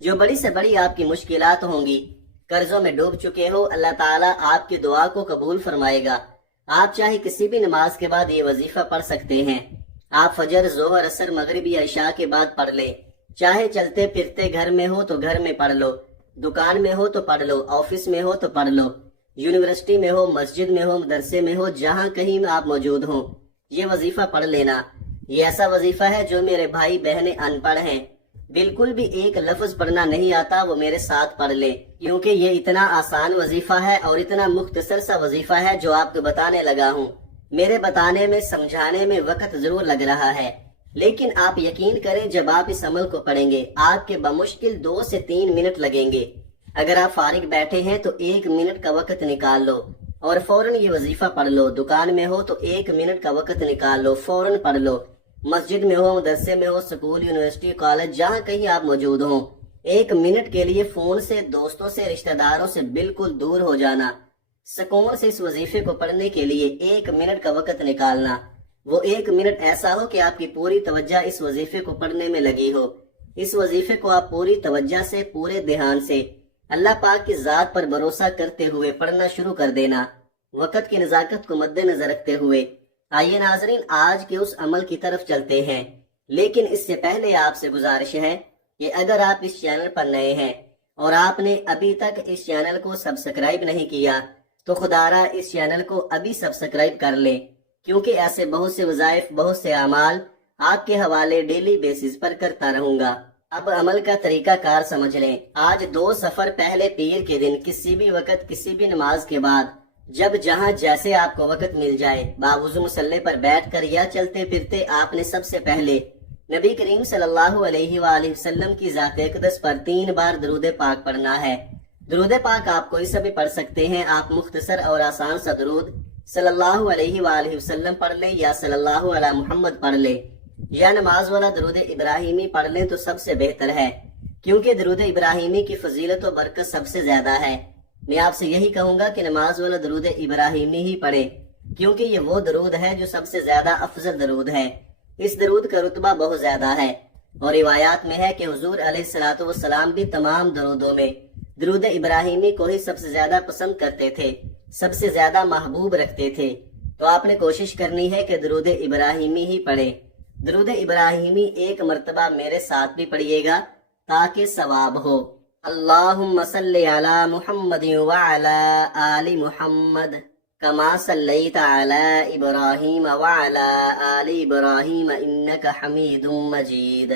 جو بڑی سے بڑی آپ کی مشکلات ہوں گی، قرضوں میں ڈوب چکے ہو، اللہ تعالیٰ آپ کی دعا کو قبول فرمائے گا۔ آپ چاہے کسی بھی نماز کے بعد یہ وظیفہ پڑھ سکتے ہیں۔ آپ فجر، ظہر، عصر، مغرب یا عشاء کے بعد پڑھ لیں۔ چاہے چلتے پھرتے گھر میں ہو تو گھر میں پڑھ لو، دکان میں ہو تو پڑھ لو، آفس میں ہو تو پڑھ لو، یونیورسٹی میں ہو، مسجد میں ہو، مدرسے میں ہو، جہاں کہیں آپ موجود ہوں، یہ وظیفہ پڑھ لینا۔ یہ ایسا وظیفہ ہے جو میرے بھائی بہنیں ان پڑھ ہیں، بالکل بھی ایک لفظ پڑھنا نہیں آتا، وہ میرے ساتھ پڑھ لیں، کیونکہ یہ اتنا آسان وظیفہ ہے اور اتنا مختصر سا وظیفہ ہے جو آپ کو بتانے لگا ہوں۔ میرے بتانے میں، سمجھانے میں وقت ضرور لگ رہا ہے، لیکن آپ یقین کریں جب آپ اس عمل کو پڑھیں گے آپ کے بمشکل 2 سے 3 منٹ لگیں گے۔ اگر آپ فارغ بیٹھے ہیں تو 1 منٹ کا وقت نکال لو اور فوراً یہ وظیفہ پڑھ لو۔ دکان میں ہو تو 1 منٹ کا وقت نکال لو، فوراً پڑھ لو۔ مسجد میں ہو، مدرسے میں ہو، سکول، یونیورسٹی، کالج، جہاں کہیں آپ موجود ہوں، 1 منٹ کے لیے فون سے، دوستوں سے، رشتہ داروں سے بالکل دور ہو جانا، سکون سے اس وظیفے کو پڑھنے کے لیے 1 منٹ کا وقت نکالنا۔ وہ 1 منٹ ایسا ہو کہ آپ کی پوری توجہ اس وظیفے کو پڑھنے میں لگی ہو۔ اس وظیفے کو آپ پوری توجہ سے، پورے دھیان سے، اللہ پاک کی ذات پر بھروسہ کرتے ہوئے پڑھنا شروع کر دینا، وقت کی نزاکت کو مد نظر رکھتے ہوئے۔ آئیے ناظرین، آج کے اس عمل کی طرف چلتے ہیں، لیکن اس سے پہلے آپ سے گزارش ہے کہ اگر آپ اس چینل پر نئے ہیں اور آپ نے ابھی تک اس چینل کو سبسکرائب نہیں کیا تو خدارا اس چینل کو ابھی سبسکرائب کر لیں، کیونکہ ایسے بہت سے وظائف، بہت سے اعمال آپ کے حوالے ڈیلی بیسس پر کرتا رہوں گا۔ اب عمل کا طریقہ کار سمجھ لیں۔ آج 2 سفر پہلے پیر کے دن کسی بھی وقت، کسی بھی نماز کے بعد، جب جہاں جیسے آپ کو وقت مل جائے، باوضو مصلی پر بیٹھ کر یا چلتے پھرتے، آپ نے سب سے پہلے نبی کریم صلی اللہ علیہ وآلہ وسلم کی ذات اقدس پر 3 بار درود پاک پڑھنا ہے۔ درود پاک آپ کوئی سا بھی پڑھ سکتے ہیں، آپ مختصر اور آسان سا درود صلی اللہ علیہ وآلہ وسلم پڑھ لیں یا صلی اللہ علی محمد پڑھ لیں، یا نماز والا درود ابراہیمی پڑھ لیں تو سب سے بہتر ہے، کیونکہ درود ابراہیمی کی فضیلت و برکت سب سے زیادہ ہے۔ میں آپ سے یہی کہوں گا کہ نماز والا درود ابراہیمی ہی پڑھیں، کیونکہ یہ وہ درود ہے جو سب سے زیادہ افضل درود ہے۔ اس درود کا رتبہ بہت زیادہ ہے، اور روایات میں ہے کہ حضور علیہ الصلوۃ والسلام بھی تمام درودوں میں درود ابراہیمی کو ہی سب سے زیادہ پسند کرتے تھے، سب سے زیادہ محبوب رکھتے تھے۔ تو آپ نے کوشش کرنی ہے کہ درود ابراہیمی ہی پڑھیں۔ درود ابراہیمی 1 مرتبہ میرے ساتھ بھی پڑھیے گا تاکہ ثواب ہو۔ اللہم صلی علی محمد وعلی آل محمد کما صلیت علی ابراہیم وعلی آل ابراہیم انک حمید مجید۔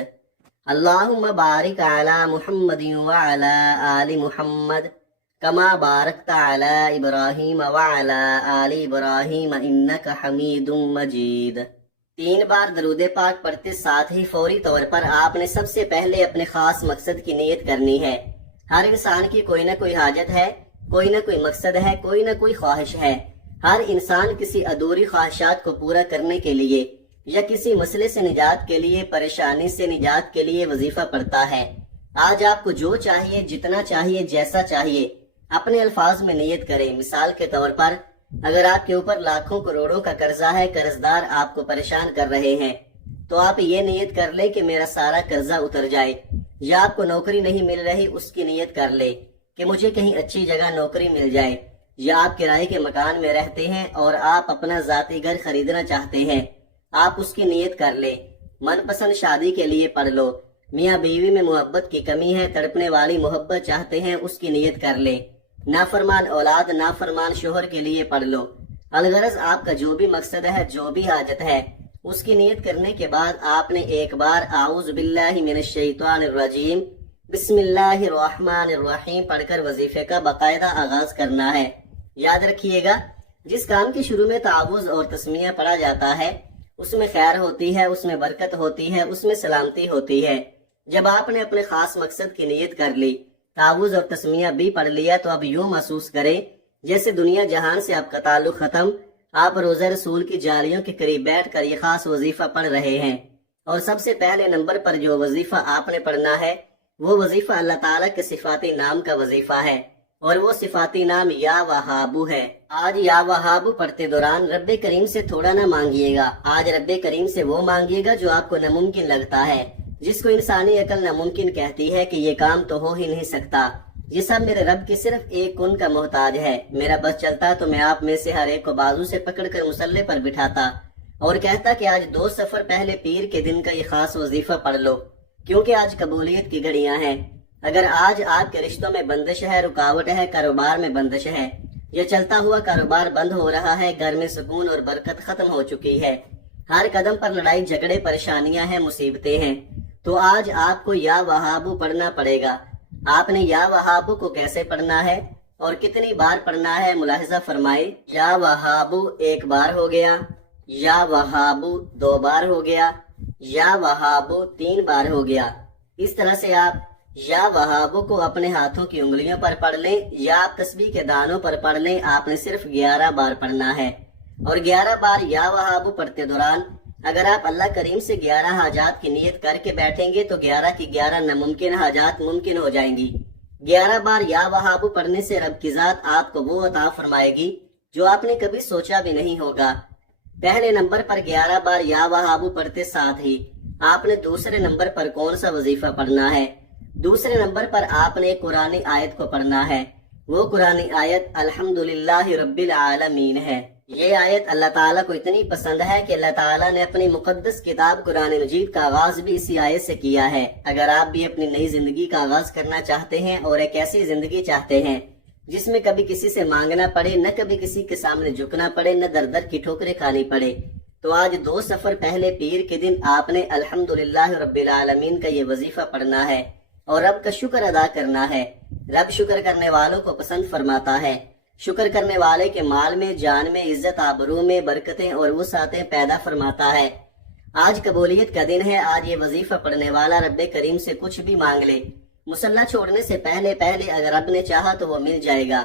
اللہم بارک علی محمد وعلی آل محمد کما بارکت علی ابراہیم وعلی آل ابراہیم انک حمید مجید۔ 3 بار درود پاک پڑھتے ساتھ ہی فوری طور پر آپ نے سب سے پہلے اپنے خاص مقصد کی نیت کرنی ہے۔ ہر انسان کی کوئی نہ کوئی حاجت ہے، کوئی نہ کوئی مقصد ہے، کوئی نہ کوئی خواہش ہے۔ ہر انسان کسی ادھوری خواہشات کو پورا کرنے کے لیے یا کسی مسئلے سے نجات کے لیے، پریشانی سے نجات کے لیے وظیفہ پڑھتا ہے۔ آج آپ کو جو چاہیے، جتنا چاہیے، جیسا چاہیے، اپنے الفاظ میں نیت کریں۔ مثال کے طور پر اگر آپ کے اوپر لاکھوں کروڑوں کا قرضہ ہے، قرض دار آپ کو پریشان کر رہے ہیں، تو آپ یہ نیت کر لیں کہ میرا سارا قرضہ اتر جائے۔ یا آپ کو نوکری نہیں مل رہی، اس کی نیت کر لیں کہ مجھے کہیں اچھی جگہ نوکری مل جائے۔ یا آپ کرائے کے مکان میں رہتے ہیں اور آپ اپنا ذاتی گھر خریدنا چاہتے ہیں، آپ اس کی نیت کر لیں۔ من پسند شادی کے لیے پڑھ لو۔ میاں بیوی میں محبت کی کمی ہے، تڑپنے والی محبت چاہتے ہیں، اس کی نیت کر لیں۔ نافرمان اولاد، نافرمان شوہر کے لیے پڑھ لو۔ الغرض آپ کا جو بھی مقصد ہے، جو بھی حاجت ہے، اس کی نیت کرنے کے بعد آپ نے 1 بار اعوذ باللہ من الشیطان الرجیم بسم اللہ الرحمن الرحیم پڑھ کر وظیفے کا باقاعدہ آغاز کرنا ہے۔ یاد رکھیے گا، جس کام کے شروع میں تعوذ اور تسمیہ پڑھا جاتا ہے، اس میں خیر ہوتی ہے، اس میں برکت ہوتی ہے، اس میں سلامتی ہوتی ہے۔ جب آپ نے اپنے خاص مقصد کی نیت کر لی، تعوذ اور تسمیہ بھی پڑھ لیا، تو اب یوں محسوس کریں جیسے دنیا جہان سے آپ کا تعلق ختم، آپ روضہ رسول کی جالیوں کے قریب بیٹھ کر یہ خاص وظیفہ پڑھ رہے ہیں۔ اور سب سے پہلے نمبر پر جو وظیفہ آپ نے پڑھنا ہے، وہ وظیفہ اللہ تعالیٰ کے صفاتی نام کا وظیفہ ہے، اور وہ صفاتی نام یا وہابو ہے۔ آج یا وہابو پڑھتے دوران رب کریم سے تھوڑا نہ مانگیے گا، آج رب کریم سے وہ مانگیے گا جو آپ کو ناممکن لگتا ہے، جس کو انسانی عقل ناممکن کہتی ہے کہ یہ کام تو ہو ہی نہیں سکتا۔ یہ سب میرے رب کی صرف ایک کن کا محتاج ہے۔ میرا بس چلتا تو میں آپ میں سے ہر ایک کو بازو سے پکڑ کر مسلح پر بٹھاتا اور کہتا کہ آج 2 سفر پہلے پیر کے دن کا یہ خاص وظیفہ پڑھ لو، کیونکہ آج قبولیت کی گھڑیاں ہیں۔ اگر آج آپ کے رشتوں میں بندش ہے، رکاوٹ ہے، کاروبار میں بندش ہے، یہ چلتا ہوا کاروبار بند ہو رہا ہے، گھر میں سکون اور برکت ختم ہو چکی ہے، ہر قدم پر لڑائی جھگڑے پریشانیاں ہیں، مصیبتیں ہیں، تو آج آپ کو یا وہابو پڑھنا پڑے گا۔ آپ نے یا وہابو کو کیسے پڑھنا ہے اور کتنی بار پڑھنا ہے، ملاحظہ فرمائے۔ یا وہابو 1 بار ہو گیا، یا وہابو 2 بار ہو گیا، یا وہابو 3 بار ہو گیا۔ اس طرح سے آپ یا وہابو کو اپنے ہاتھوں کی انگلیوں پر پڑھ لیں یا آپ تسبیح کے دانوں پر پڑھ لیں۔ آپ نے صرف 11 بار پڑھنا ہے، اور 11 بار یا وہابو پڑھتے دوران اگر آپ اللہ کریم سے 11 حاجات کی نیت کر کے بیٹھیں گے تو 11 کی 11 ناممکن حاجات ممکن ہو جائیں گی۔ 11 بار یا وہابو پڑھنے سے رب کی ذات آپ کو وہ عطا فرمائے گی جو آپ نے کبھی سوچا بھی نہیں ہوگا۔ پہلے نمبر پر 11 بار یا وہابو پڑھتے ساتھ ہی آپ نے دوسرے نمبر پر کون سا وظیفہ پڑھنا ہے؟ دوسرے نمبر پر آپ نے قرآنی آیت کو پڑھنا ہے۔ وہ قرآنی آیت الحمدللہ رب العالمین ہے۔ یہ آیت اللہ تعالیٰ کو اتنی پسند ہے کہ اللہ تعالیٰ نے اپنی مقدس کتاب قرآن مجید کا آغاز بھی اسی آیت سے کیا ہے۔ اگر آپ بھی اپنی نئی زندگی کا آغاز کرنا چاہتے ہیں اور ایک ایسی زندگی چاہتے ہیں جس میں کبھی کسی سے مانگنا پڑے، نہ کبھی کسی کے سامنے جھکنا پڑے، نہ در در کی ٹھوکریں کھانی پڑے، تو آج 2 سفر پہلے پیر کے دن آپ نے الحمدللہ رب العالمین کا یہ وظیفہ پڑھنا ہے اور رب کا شکر ادا کرنا ہے۔ رب شکر کرنے والوں کو پسند فرماتا ہے۔ شکر کرنے والے کے مال میں، جان میں، عزت آبرو میں برکتیں اور وسعتیں پیدا فرماتا ہے۔ آج قبولیت کا دن ہے۔ آج یہ وظیفہ پڑھنے والا رب کریم سے کچھ بھی مانگ لے، مصلی چھوڑنے سے پہلے اگر رب نے چاہا تو وہ مل جائے گا۔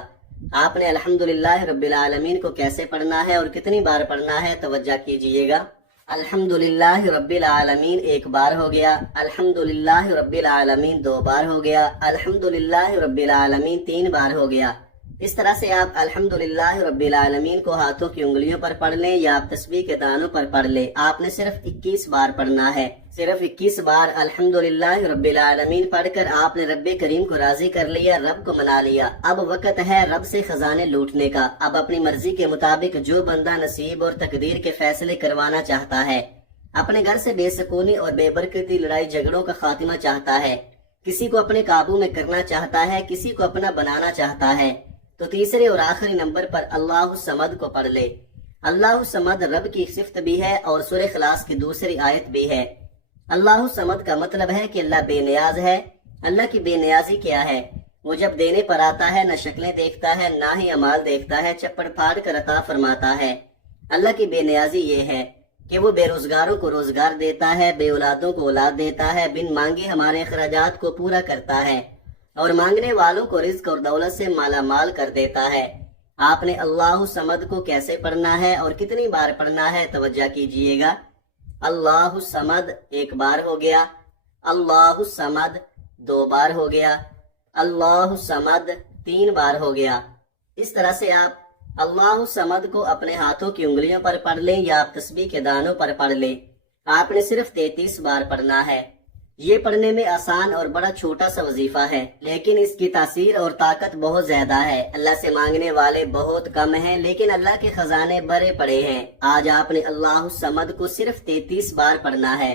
آپ نے الحمدللہ رب العالمین کو کیسے پڑھنا ہے اور کتنی بار پڑھنا ہے، توجہ کیجئے گا۔ الحمدللہ رب العالمین 1 بار ہو گیا، الحمدللہ رب العالمین 2 بار ہو گیا، الحمدللہ رب العالمین 3 بار ہو گیا۔ اس طرح سے آپ الحمدللہ رب العالمین کو ہاتھوں کی انگلیوں پر پڑھ لیں یا آپ تسبیح کے دانوں پر پڑھ لیں۔ آپ نے صرف 21 بار پڑھنا ہے، صرف 21 بار الحمدللہ رب العالمین پڑھ کر آپ نے رب کریم کو راضی کر لیا، رب کو منا لیا۔ اب وقت ہے رب سے خزانے لوٹنے کا۔ اب اپنی مرضی کے مطابق جو بندہ نصیب اور تقدیر کے فیصلے کروانا چاہتا ہے، اپنے گھر سے بے سکونی اور بے برکتی، لڑائی جھگڑوں کا خاتمہ چاہتا ہے، کسی کو اپنے قابو میں کرنا چاہتا ہے، کسی کو اپنا بنانا چاہتا ہے، تو تیسرے اور آخری نمبر پر اللہ الصمد کو پڑھ لے۔ اللہ الصمد رب کی صفت بھی ہے اور سورہ اخلاص کی دوسری آیت بھی ہے۔ اللہ الصمد کا مطلب ہے کہ اللہ بے نیاز ہے۔ اللہ کی بے نیازی کیا ہے؟ وہ جب دینے پر آتا ہے نہ شکلیں دیکھتا ہے نہ ہی اعمال دیکھتا ہے، چپڑ پھاڑ کر عطا فرماتا ہے۔ اللہ کی بے نیازی یہ ہے کہ وہ بے روزگاروں کو روزگار دیتا ہے، بے اولادوں کو اولاد دیتا ہے، بن مانگے ہمارے اخراجات کو پورا کرتا ہے اور مانگنے والوں کو رزق اور دولت سے مالا مال کر دیتا ہے۔ آپ نے اللہ صمد کو کیسے پڑھنا ہے اور کتنی بار پڑھنا ہے، توجہ کیجئے گا۔ اللہ صمد 1 بار ہو گیا، اللہ صمد 2 بار ہو گیا، اللہ صمد 3 بار ہو گیا۔ اس طرح سے آپ اللہ صمد کو اپنے ہاتھوں کی انگلیوں پر پڑھ لیں یا آپ تسبیح کے دانوں پر پڑھ لیں۔ آپ نے صرف 33 بار پڑھنا ہے۔ یہ پڑھنے میں آسان اور بڑا چھوٹا سا وظیفہ ہے، لیکن اس کی تاثیر اور طاقت بہت زیادہ ہے۔ اللہ سے مانگنے والے بہت کم ہیں، لیکن اللہ کے خزانے بھرے پڑے ہیں۔ آج آپ نے اللہ صمد کو صرف 33 بار پڑھنا ہے۔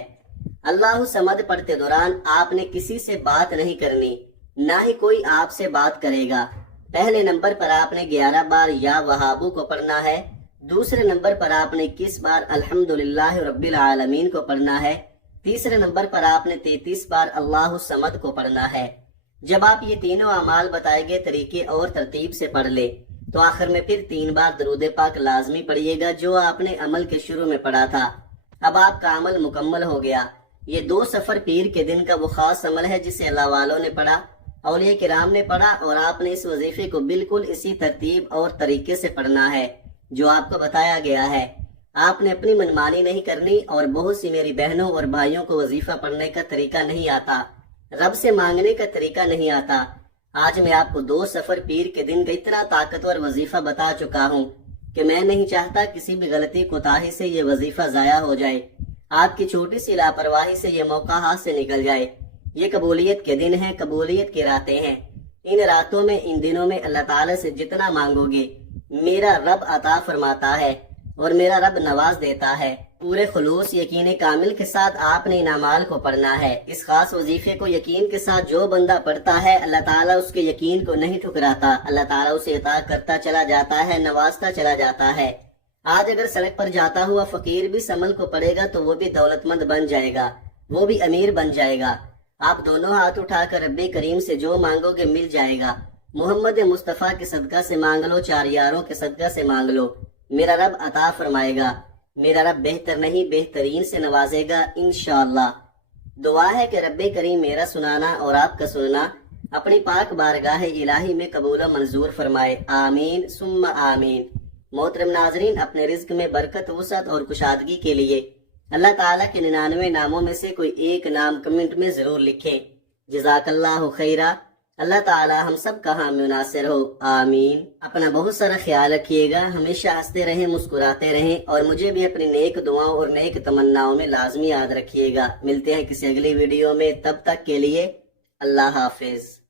اللہ صمد پڑھتے دوران آپ نے کسی سے بات نہیں کرنی، نہ ہی کوئی آپ سے بات کرے گا۔ پہلے نمبر پر آپ نے 11 بار یا وہابو کو پڑھنا ہے، دوسرے نمبر پر آپ نے 21 بار الحمدللہ رب العالمین کو پڑھنا ہے، تیسرے نمبر پر آپ نے 33 بار اللہ صمد کو پڑھنا ہے۔ جب آپ یہ تینوں اعمال بتائے گئے طریقے اور ترتیب سے پڑھ لے تو آخر میں پھر 3 بار درود پاک لازمی پڑھیے گا جو آپ نے عمل کے شروع میں پڑھا تھا۔ اب آپ کا عمل مکمل ہو گیا۔ یہ 2 سفر پیر کے دن کا وہ خاص عمل ہے جسے اللہ والوں نے پڑھا، اولیاء کرام نے پڑھا، اور آپ نے اس وظیفے کو بالکل اسی ترتیب اور طریقے سے پڑھنا ہے جو آپ کو بتایا گیا ہے۔ آپ نے اپنی منمانی نہیں کرنی، اور بہت سی میری بہنوں اور بھائیوں کو وظیفہ پڑھنے کا طریقہ نہیں آتا، رب سے مانگنے کا طریقہ نہیں آتا۔ آج میں آپ کو 2 سفر پیر کے دن کا اتنا طاقتور وظیفہ بتا چکا ہوں کہ میں نہیں چاہتا کسی بھی غلطی کوتاہی سے یہ وظیفہ ضائع ہو جائے۔ آپ کی چھوٹی سی لاپرواہی سے یہ موقع ہاتھ سے نکل جائے۔ یہ قبولیت کے دن ہیں، قبولیت کی راتیں ہیں۔ ان راتوں میں، ان دنوں میں اللہ تعالیٰ سے جتنا مانگو گے میرا رب عطا فرماتا ہے اور میرا رب نواز دیتا ہے۔ پورے خلوص، یقین کامل کے ساتھ آپ نے ان اعمال کو پڑھنا ہے۔ اس خاص وظیفے کو یقین کے ساتھ جو بندہ پڑھتا ہے، اللہ تعالیٰ اس کے یقین کو نہیں ٹھکراتا، اللہ تعالیٰ اسے عطا کرتا چلا جاتا ہے، نوازتا چلا جاتا ہے۔ آج اگر سڑک پر جاتا ہوا فقیر بھی اس عمل کو پڑھے گا تو وہ بھی دولت مند بن جائے گا، وہ بھی امیر بن جائے گا۔ آپ دونوں ہاتھ اٹھا کر رب کریم سے جو مانگو گے مل جائے گا۔ محمد مصطفیٰ کے صدقہ سے مانگ لو، چار یاروں کے صدقہ سے مانگ لو، میرا رب عطا فرمائے گا۔ میرا رب بہتر نہیں بہترین سے نوازے گا انشاءاللہ۔ دعا ہے کہ رب کریم میرا سنانا اور آپ کا سننا اپنی پاک بارگاہ الہی میں قبول و منظور فرمائے، آمین ثم آمین۔ محترم ناظرین، اپنے رزق میں برکت، وسعت اور کشادگی کے لیے اللہ تعالیٰ کے 99 ناموں میں سے کوئی ایک نام کمنٹ میں ضرور لکھیں۔ جزاک اللہ خیرہ۔ اللہ تعالیٰ ہم سب کا حامی ناصر ہو، آمین۔ اپنا بہت سارا خیال رکھیے گا، ہمیشہ ہنستے رہیں، مسکراتے رہیں، اور مجھے بھی اپنی نیک دعاؤں اور نیک تمناؤں میں لازمی یاد رکھیے گا۔ ملتے ہیں کسی اگلی ویڈیو میں، تب تک کے لیے اللہ حافظ۔